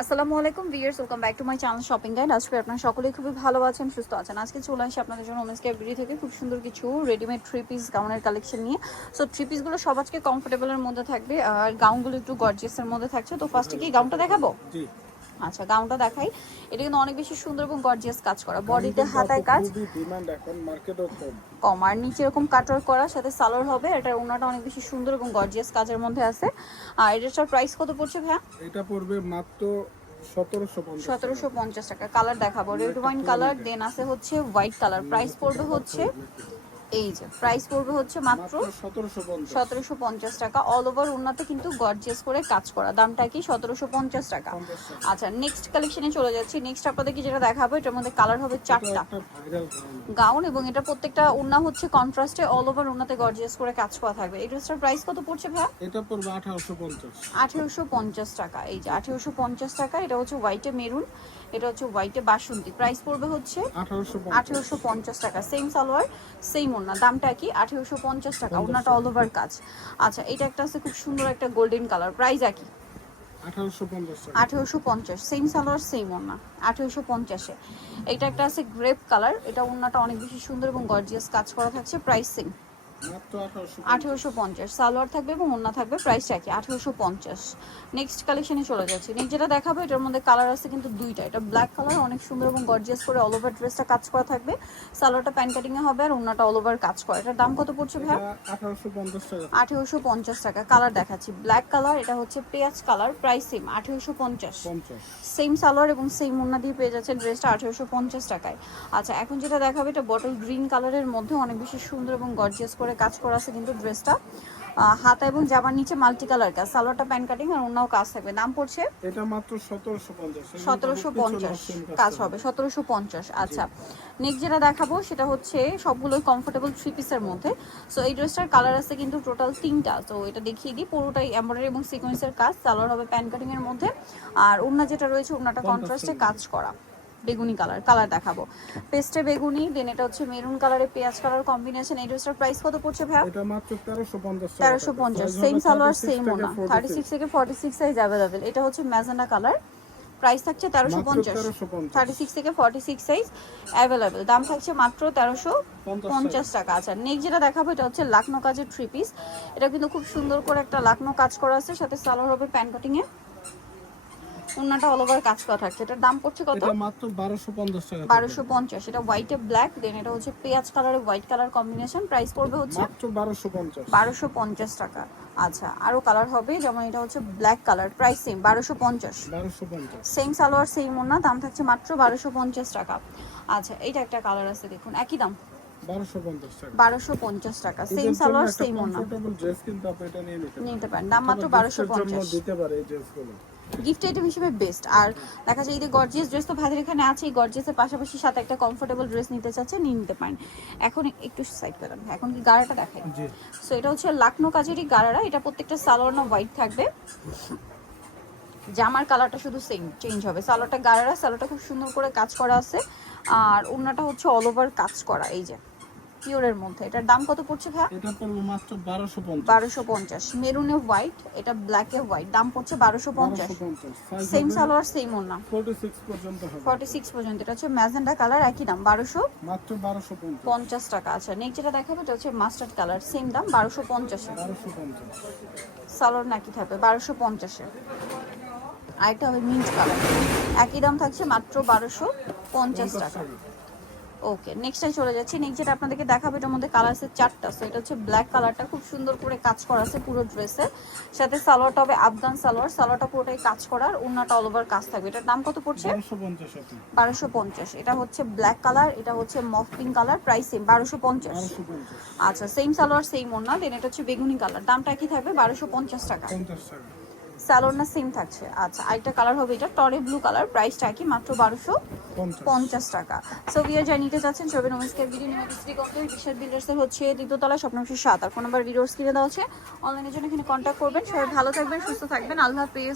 আসসালামু আলাইকুম viewers, welcome back to my channel shopping guide. আজকে আপনারা সকলেই খুবই ভালো আছেন, সুস্থ আছেন। আজকে চলে আসি আপনাদের জন্য ওমেন্স কেয়ার বিডি থেকে খুব সুন্দর কিছু রেডিমেড থ্রি পিস গাউনের কালেকশন নিয়ে। সো থ্রি পিসগুলো সব আজকে কমফোর্টেবলের মধ্যে থাকবে, আর গাউনগুলো একটু গর্জিয়াসের মধ্যে থাকছে। তো ফার্স্টে কি গাউনটা দেখাবো? আচ্ছা গাউনটা দেখাই। এটা কিন্তু অনেক বেশি সুন্দর এবং গর্জিয়াস কাজ করা। বডিতে হাতায় কাজ। ডিমান্ড এখন কম। আর নিচে এরকম কাটার করা সাথে সালোয়ার হবে। এটার ওনাটা অনেক বেশি সুন্দর এবং গর্জিয়াস কাজের মধ্যে আছে। আর এটার প্রাইস কত পড়ছে ভাইয়া? এটা পড়বে মাত্র সতেরোশো পঞ্চাশ সতেরোশো পঞ্চাশ টাকা। কালার দেখাবো। রেড ওয়াইন কালার দেন আছে হচ্ছে হোয়াইট কালার প্রাইস পড়বে হচ্ছে এই যে প্রাইস পড়বে হচ্ছে মাত্র সতেরোশো পঞ্চাশ। টাকা। অল ওভার উন্নতে কিন্তু গর্জিয়াস করে কাজ করা। দামটা কি? সতেরোশো পঞ্চাশ টাকা। আচ্ছা নেক্সট কালেকশনে চলে যাচ্ছি। নেক্সট আপনাদেরকে যেটা দেখাবো এটার মধ্যে কালার হবে চারটা। গাউন এবং এটা প্রত্যেকটা উন্না হচ্ছে কন্ট্রাস্টে অল ওভার উন্নাতে গর্জিয়াস করে কাজ করা থাকবে। এই ড্রেসটার প্রাইস কত পড়ছে ভাই এটা পড়বে আঠারোশো পঞ্চাশ। আঠেরোশো পঞ্চাশ টাকা। এই যে আঠেরোশো পঞ্চাশ টাকা। এটা হচ্ছে হোয়াইটে মেরুন এটা হচ্ছে হোয়াইটে বাসন্তী। প্রাইস পড়বে হচ্ছে আঠারোশো পঞ্চাশ। টাকা। সেম সালোয়ার সেম ওড়না। দামটা কি? আঠেরোশো পঞ্চাশ টাকা। ওড়নাটা অল ওভার কাজ। আচ্ছা এটা একটা আছে খুব সুন্দর একটা গোল্ডেন কালার প্রাইস একই? আঠারোশো পঞ্চাশ সেম সালোয়ার সেম ওড়না। আঠেরোশো পঞ্চাশে। এটা একটা আছে গ্রেপ কালার এটা ওড়নাটা অনেক বেশি সুন্দর এবং গর্জিয়াস কাজ করা থাকছে। প্রাইস সেম আঠারোশো পঞ্চাশ। সালোয়ার থাকবে এবং ওড়না থাকবে প্রাইসটা কি আঠেরোশো পঞ্চাশ। নেক্সট কালেকশনে চলে যাচ্ছি। নেক্সট যেটা দেখাবো এটার মধ্যে কালার আছে কিন্তু দুইটা। এটা ব্ল্যাক কালার অনেক সুন্দর এবং গর্জিয়াস করে অল ওভার ড্রেসটা কাজ করা থাকবে। সালোয়ারটা প্যান কাটিং এ হবে আর ওড়নাটা অল ওভার কাজ করা। এটার দাম কত পড়ছে ভাই আঠারোশো পঞ্চাশ টাকা। কালার দেখাচ্ছি। ব্ল্যাক কালার এটা হচ্ছে পেঁয়াজ কালার প্রাইস সেম আঠেরোশো পঞ্চাশ। সেম সালোয়ার এবং সেম ওড়না দিয়ে পেয়ে যাচ্ছে ড্রেসটা আঠেরোশো পঞ্চাশ টাকায়। আচ্ছা এখন যেটা দেখাবে এটা বটল গ্রিন কালারের মধ্যে অনেক বেশি সুন্দর এবং গর্জিয়াস করে কাজ করা আছে কিন্তু ড্রেসটা হাতা এবং জামার নিচে মাল্টি কালার কাজ সালোয়ারটা প্যান কাটিং আর অন্যও কাজ থাকবে। দাম পড়ছে এটা মাত্র সতেরোশো পঞ্চাশ। সতেরোশো পঞ্চাশ কাজ হবে সতেরোশো পঞ্চাশ আচ্ছা। নেক্সট যেটা দেখাবো সেটা হচ্ছে সবগুলোই কমফোর্টেবল থ্রি পিসের মধ্যে। সো এই ড্রেসটার কালার আছে কিন্তু টোটাল তিনটা। তো এটা দেখিয়ে দিই পুরোটাই এমব্রয়ডারি এবং সিকোয়েন্সের কাজ সালোয়ার হবে প্যান কাটিং এর মধ্যে। আর ওড়না যেটা রয়েছে ওড়নাটা কন্ট্রাস্টে কাজ করা। বেগুনি কালার কালার দেখাবো। পেস্টে বেগুনি দেন এটা হচ্ছে মেরুন কালারে পেঁয়াজ কালার কম্বিনেশন। এই ড্রেসটার প্রাইস কত পড়ছে ভাইয়া? এটা মাত্র তেরোশো পঞ্চাশ টাকা। তেরোশো পঞ্চাশ। সেম সালোয়ার সেম ওনা 36 থেকে ফর্টি সিক্স সাইজ অ্যাভেলেবেল এটা হচ্ছে ম্যাজেন্ডা কালার। প্রাইস থাকছে তেরোশো পঞ্চাশ। 1350 থার্টি সিক্স থেকে ফর্টি সিক্স সাইজ অ্যাভেলেবেল দাম থাকছে মাত্র তেরোশো পঞ্চাশ টাকা। আচ্ছা নেক্সট যেটা দেখাবো এটা হচ্ছে লাকনো কাজের থ্রি পিস এটা কিন্তু খুব সুন্দর করে একটা লাকনো কাজ করা আছে সাথে সালোয়ার হবে প্যান কাটিং এ ওনাটা অল ওভার কাজ করা থাকছে। এটার দাম পড়ছে কত? এটা মাত্র বারোশো পঞ্চাশ টাকা বারোশো পঞ্চাশ। এটা হোয়াইটে ব্ল্যাক দেন এটা হচ্ছে পেঁয়াজ কালারে হোয়াইট কালার কম্বিনেশন প্রাইস পড়বে হচ্ছে মাত্র বারোশো পঞ্চাশ। বারোশো পঞ্চাশ টাকা। আচ্ছা আরও কালার হবে যেমন এটা হচ্ছে ব্ল্যাক কালার প্রাইস সেম বারোশো পঞ্চাশ। বারোশো পঞ্চাশ। সেম সালোয়ার সেম ওনা দাম থাকছে মাত্র বারোশো পঞ্চাশ টাকা। আচ্ছা এটা একটা কালার আছে দেখুন একই দাম। বারোশো পঞ্চাশ টাকা। সেম সালোয়ার সেম ওনা comfortable কিন্তু আপনি এটা নিয়ে নিতে পারেন। দাম মাত্র অথবা বারোশো gift এর জন্য পঞ্চাশ। দিতে পারে এই ড্রেসগুলো গিফট আইটেম হিসেবে বেস্ট আর দেখা যায় এই যে গর্জিয়াস ড্রেস তো ভাইদের এখানে আছে এই গর্জিয়াসের পাশাপাশি সাথে একটা কমফোর্টেবল ড্রেস নিতে চাচ্ছে নিয়ে নিতে পারেন। এখন একটু সাইড পেলাম এখন কি গাড়াটা দেখাই? জি। সো এটা হচ্ছে লাকনো কাজেরই গাড়ারা এটা প্রত্যেকটা সালোয়ার না হোয়াইট থাকবে। জামার কালারটা শুধু সেম চেঞ্জ হবে। সালোয়ারটা গাড়ারা সালোয়ারটা খুব সুন্দর করে কাজ করা আছে। আর ওড়নাটা হচ্ছে অল ওভার কাজ করা এই যে। পিওরের মধ্যে। এটার দাম কত পড়ছে ভাইয়া? এটা পড়বে মাত্র বারোশো পঞ্চাশ। বারোশো পঞ্চাশ। মেরুনে হোয়াইট এটা ব্ল্যাকে হোয়াইট। দাম পড়ছে বারোশো পঞ্চাশ। বারোশো পঞ্চাশ। Same salwar same forty six পর্যন্ত হবে। ফর্টি সিক্স পর্যন্ত। এটা হচ্ছে ম্যাজেন্ডা কালার একই দাম। বারোশো মাত্র বারোশো পঞ্চাশ। পঞ্চাশ টাকা। আচ্ছা নেক্সট যেটা দেখাবো এটা হচ্ছে মাস্টার্ড কালার সেম দাম বারোশো পঞ্চাশে। বারোশো পঞ্চাশ। সালোয়ার নাকি থাকবে বারোশো পঞ্চাশে। আরেকটা হবে মিন্ট কালার একই দাম থাকছে মাত্র বারোশো পঞ্চাশ টাকা। ওকে নেক্সটে চলে যাচ্ছি। নেক্সট যেটা আপনাদেরকে দেখাবো এটার মধ্যে কালার আছে চারটা সো এটা হচ্ছে ব্ল্যাক কালারটা খুব সুন্দর করে কাজ করা আছে পুরো ড্রেসে সাথে সালোয়ারটা হবে আফগান সালোয়ার। সালোয়ারটা পুরোটাই কাজ করা আর ওড়নাটা অল ওভার কাজ থাকবে। এটার দাম কত পড়ছে? বারোশো পঞ্চাশ এটা হচ্ছে ব্ল্যাক কালার এটা হচ্ছে mauve pink colour price same বারোশো পঞ্চাশ। আচ্ছা সেম সালোয়ার সেম ওড়না। দেন এটা হচ্ছে বেগুনি কালার দামটা কি থাকবে? বারোশো পঞ্চাশ টাকা। পঞ্চাশ টাকা না সেম থাকছে। আচ্ছা আরেকটা কালার হবে এটা টরে ব্লু কালার প্রাইসটা কি? মাত্র বারোশো পঞ্চাশ। টাকা। সো বিয়ার যা নিতে চাচ্ছেন চলবে নমস্কার ভিডিও নিয়ে বিশ্রী কত বিশাল বিল্ডার্সের হচ্ছে দ্বিতীয়তলা স্বপ্ন সাত। আর ফোন নাম্বার ভিডিওস কিনে দেওয়া আছে। অনলাইনের জন্য এখানে কন্ট্যাক্ট করবেন। সবাই ভালো থাকবেন সুস্থ থাকবেন। আল্লাহ হাফেজ।